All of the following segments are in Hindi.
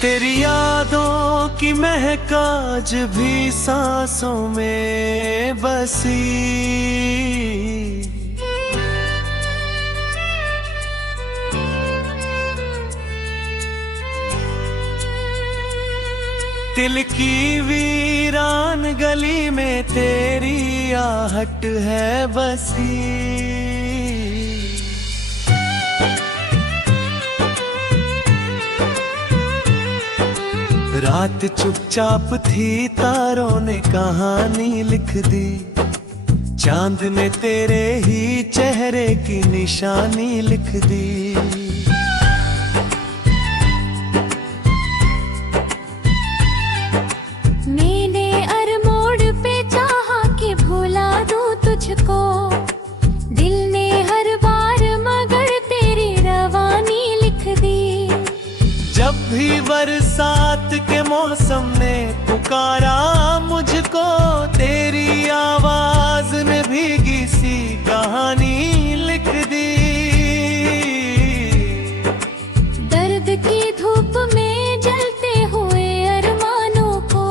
तेरी यादों की महक आज भी सांसों में बसी। दिल की वीरान गली में तेरी आहट है बसी। रात चुपचाप थी, तारों ने कहानी लिख दी। चांद ने तेरे ही चेहरे की निशानी लिख दी। मैंने अरमोड़ पे चाहा कि भुला दूं तुझको, दिल ने हर बार मगर तेरी रवानी लिख दी। जब भी बरसात के मौसम ने पुकारा मुझको, तेरी आवाज ने भीगी सी कहानी लिख दी। दर्द की धूप में जलते हुए अरमानों को,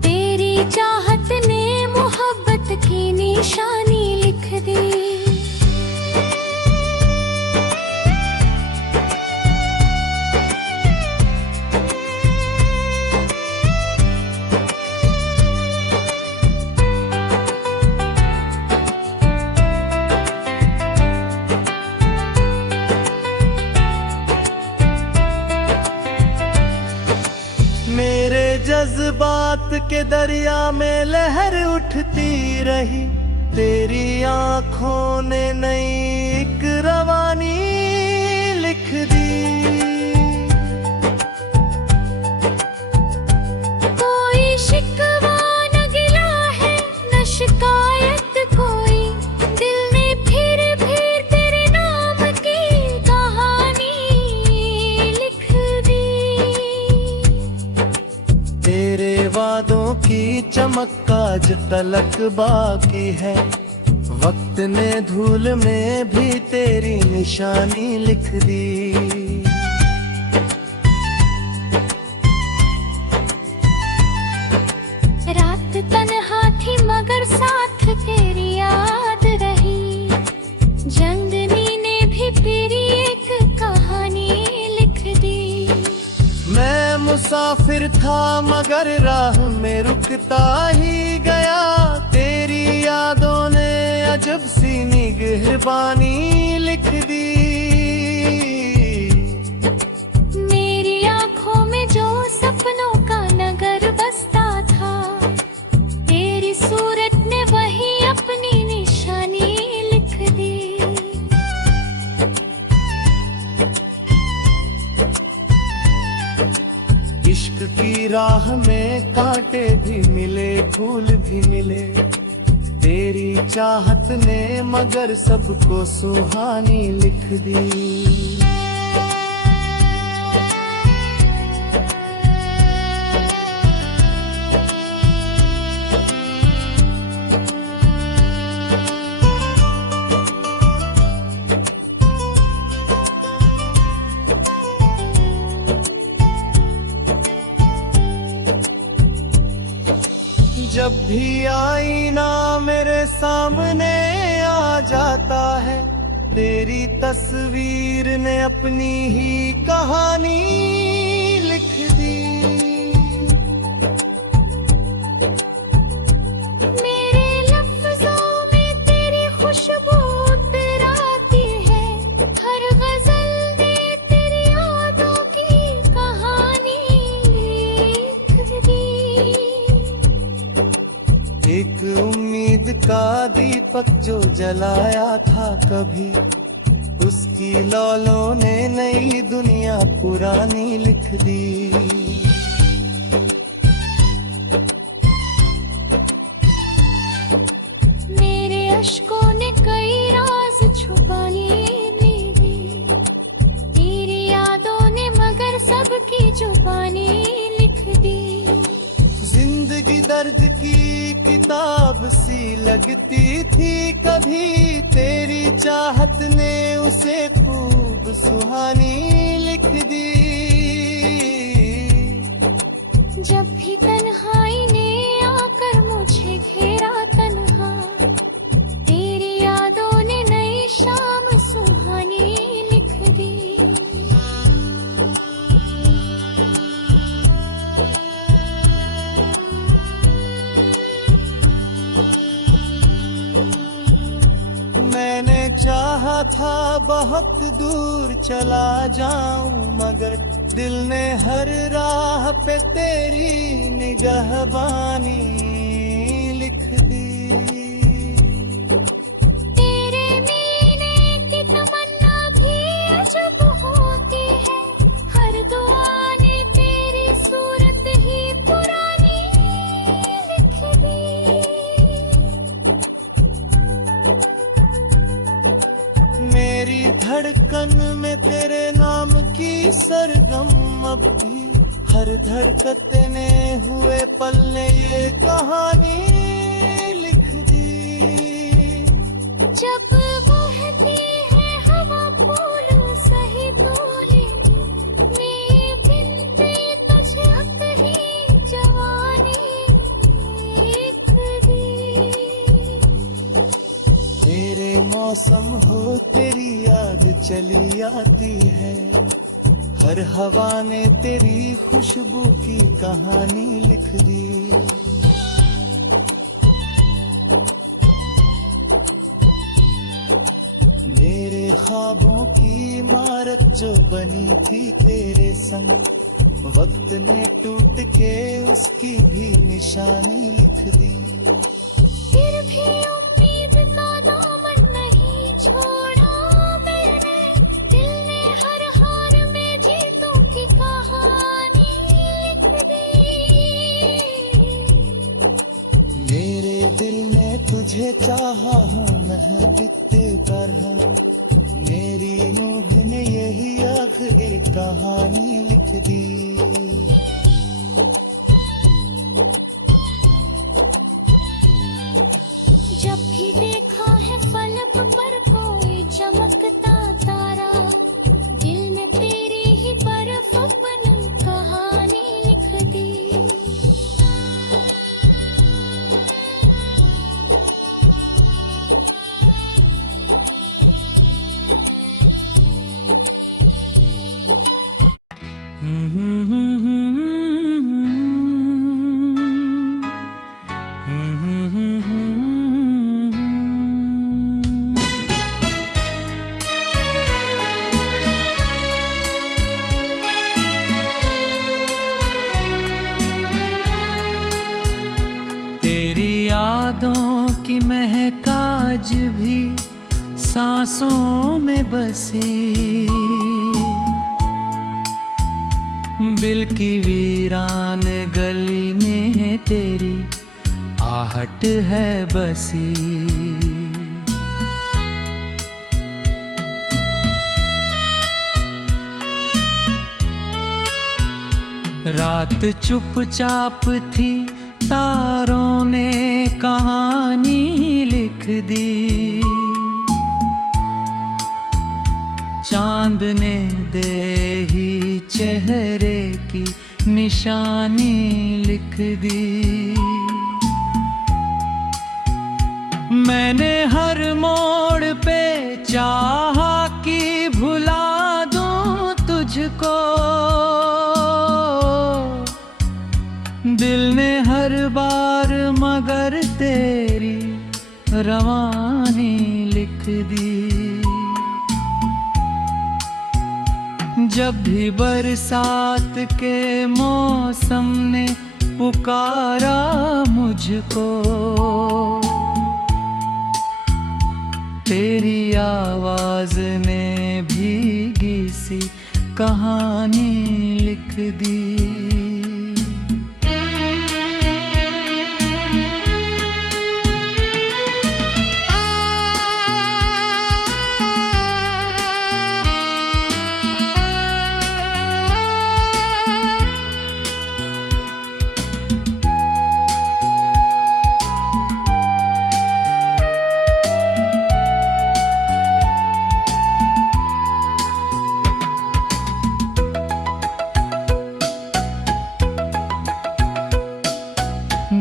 तेरी चाहत ने मोहब्बत की निशानी लिख दी। मेरे जज्बात के दरिया में लहर उठती रही, तेरी आंखों ने नई एक रवानी लिख दी। कोई शिकवा न गिला है न शिकायत कोई, दिल ने फिर भी तेरे नाम की कहानी लिख दी। तेरे वादों की चमक आज तलक बाकी है, वक्त ने धूल में भी तेरी निशानी लिख दी। रात तन्हा थी मगर साथ तेरी याद रही, जंगनी ने भी तेरी एक कहानी लिख दी। मैं मुसाफिर था मगर राह में रुकता ही गया, तेरी यादों ने अजब सी निगहबानी लिख दी। मेरी आंखों में जो सपनों का नगर बसता था, तेरी सूरत ने वही अपनी निशानी लिख दी। इश्क की राह में कांटे भी मिले फूल भी मिले, तेरी चाहत ने मगर सबको सुहानी लिख दी। जब भी आईना मेरे सामने आ जाता है, तेरी तस्वीर ने अपनी ही कहानी लिख दी। मेरे लफ्जों में तेरी खुशबू उतराती है, हर गजल ने तेरी यादों की कहानी लिख दी। एक उम्मीद का दीपक जो जलाया था कभी, उसकी लौलों ने नई दुनिया पुरानी लिख दी। मेरे अश्कों ने कई राज छुपाने नहीं दी, तेरी यादों ने मगर सबकी जुबानी लिख दी। जिंदगी दर्द की किताब सी लगती थी कभी, तेरी चाहत ने उसे खूब सुहानी लिख दी। था बहुत दूर चला जाऊं, मगर दिल ने हर राह पे तेरी निगहबानी लिख दी। तेरे मिलने की तमन्ना भी अजब होती है, हर दुआ ने तेरी सूरत ही पुरानी लिख दी। मेरी धड़कन में तेरे नाम की सरगम अब भी, हर धड़कते ने हुए पल ने ये कहानी लिख दी। जब बहती है हवा फूल सही तोले मैं बिनते तुझे अपनी जवानी लिख दी। तेरे मौसम हो तेरी याद चली आती है, हर हवा ने तेरी खुशबू की कहानी लिख दी। मेरे ख्वाबों की इमारत जो बनी थी तेरे संग, वक्त ने टूट के उसकी भी निशानी लिख दी। फिर भी उम्मीद का दामन नहीं छोड़ा मैंने, दिल ने हर हार में जीतों की कहानी लिख दी। मेरे दिल ने तुझे चाहा हो महबित तरह, मेरी नूह ने यही आखिरी कहानी लिख दी। जब भी देखा है फलक पर कोई चमकता तारा, दिल में तेरी ही बर्फ बन कहानी लिख दी। तेरी यादों की महक आज भी सांसों में बसी, दिल की वीरान गली में तेरी आहट है बसी। रात चुपचाप थी, तारों ने कहानी लिख दी, चांद ने दे ही चेहरे की निशानी लिख दी। मैंने हर मोड़ पे चाहा कि भुला दूं तुझको, दिल ने हर बार मगर तेरी रवानी लिख दी। जब भी बरसात के मौसम ने पुकारा मुझको, तेरी आवाज ने भीगी सी कहानी लिख दी।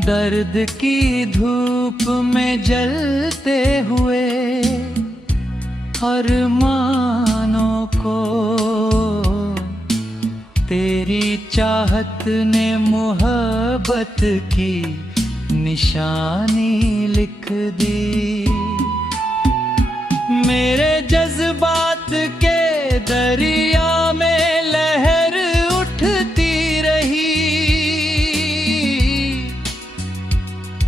दर्द की धूप में जलते हुए अरमानों को तेरी चाहत ने मोहब्बत की निशानी लिख दी। मेरे जज्बात के दरिया में लहर उठती रही,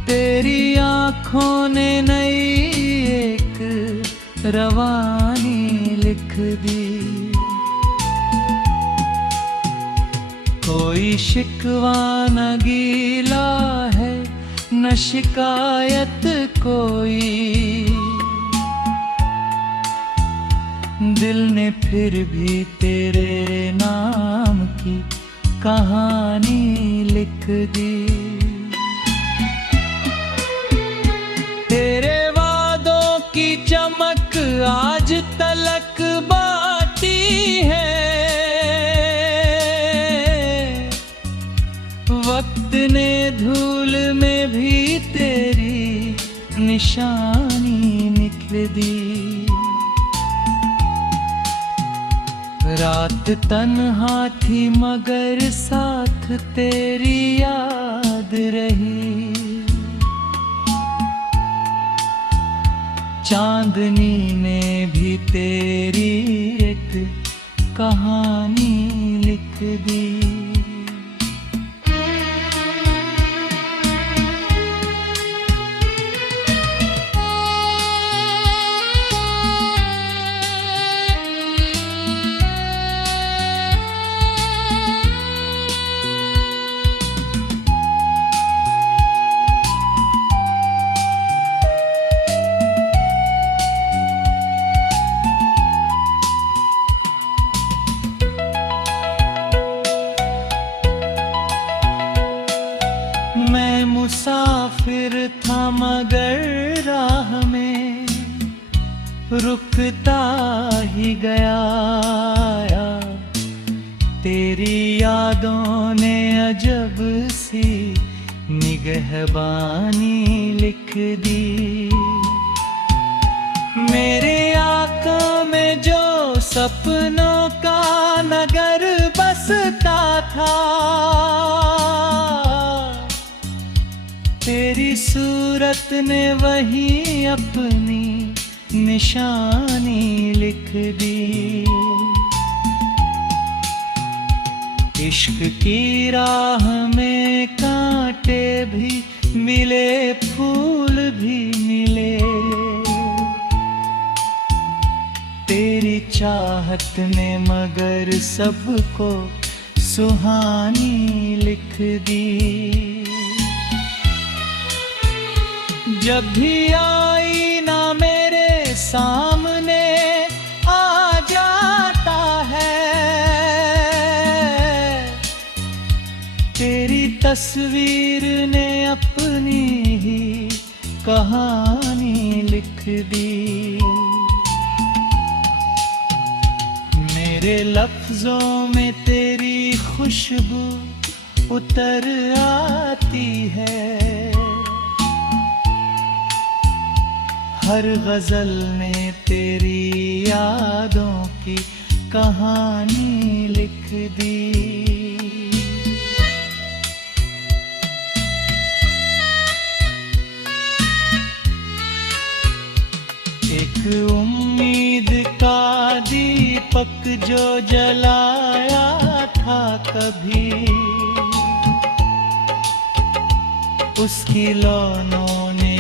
तेरी आँखों ने नई एक रवानी लिख दी। कोई शिकवा न गीला है न शिकायत कोई, दिल ने फिर भी तेरे नाम की कहानी लिख दी। तेरे वादों की चमक आज तलक बाटी है, वक्त ने धूल में भी तेरी निशानी निखर दी। रात तन्हा थी मगर साथ तेरी याद रही, चांदनी ने भी तेरी एक कहानी लिख दी। मैं मुसाफिर था मगर राह में रुकता ही गया, तेरी यादों ने अजब सी निगहबानी लिख दी। मेरे आँखों में जो सपनों का नगर बसता था, तेरी सूरत ने वही अपनी निशानी लिख दी। इश्क की राह में कांटे भी मिले, फूल भी मिले, तेरी चाहत ने मगर सबको सुहानी लिख दी। जब भी आईना मेरे सामने आ जाता है, तेरी तस्वीर ने अपनी ही कहानी लिख दी। मेरे लफ्जों में तेरी खुशबू उतर आती है, हर गजल ने तेरी यादों की कहानी लिख दी। एक उम्मीद का दीपक जो जलाया था कभी, उसकी लौनों ने